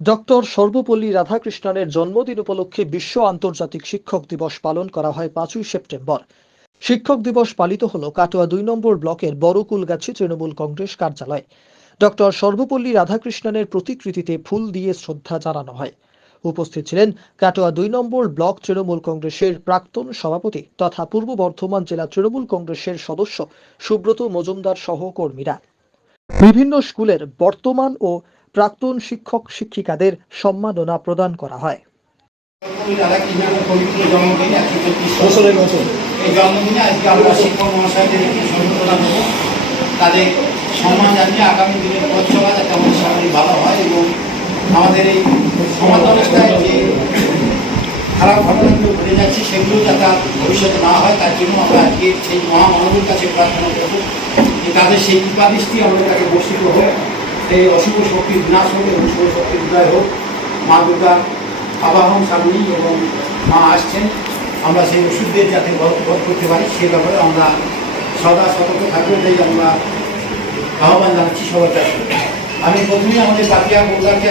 Doctor Sarvepalli রাধাকৃষ্ণনের জন্মদিন উপলক্ষে বিশ্ব আন্তর্জাতিক শিক্ষক দিবস পালন করা হয় 5ই সেপ্টেম্বর। শিক্ষক দিবস পালিত হলো কাটোয়া 2 নম্বর ব্লকের বড়কুলগাছি তৃণমূল কংগ্রেস কার্যালয়। ডক্টর সর্বপল্লী রাধাকৃষ্ণনের প্রতিকৃতিতে ফুল দিয়ে শ্রদ্ধা জানানো হয়। উপস্থিত ছিলেন কাটোয়া 2 নম্বর ব্লক তৃণমূল কংগ্রেসের প্রাক্তন সভাপতি তথা পূর্ব বর্ধমান জেলা তৃণমূল কংগ্রেসের সদস্য সুব্রত মজুমদার সহ কর্মীরা। বিভিন্ন স্কুলের বর্তমান ও প্রাক্তন শিক্ষক শিক্ষিকাদের সম্মাননা প্রদান করা হয়। জন্মদিনে আজকে আমরা শিক্ষক মহাশয়দের একটি সম্বর্ধনা দেবো, তাদের সম্মান জানিয়ে আগামী দিনের পথ চলা যাতে আমাদের সবারই ভালো হয় এবং আমাদের এই সমাজ ব্যবস্থায় যে খারাপ ঘটনাগুলো ঘটে যাচ্ছে সেগুলো যাতে ভবিষ্যতে না হয় তার জন্য আমরা আজকে সেই মহামানবের কাছে প্রার্থনা করব যে তাদের সেই কৃপাদৃষ্টি আমাদের কাছে বর্ষিত হোক, সেই অশুভ শক্তির বিনাশ হোক এবং শুভ শক্তির উদয় হোক। মা দুর্গার আবাহন সামনেই এবং মা আসছেন, আমরা সেই ওষুধদের যাতে বধ করতে পারি সে ব্যাপারে আমরা সদা সতর্ক থাকবো, এটাই আমরা আহ্বান জানাচ্ছি সবার কাছে। আমি প্রথমেই আমাদের পাতিয়া বোর্ডারকে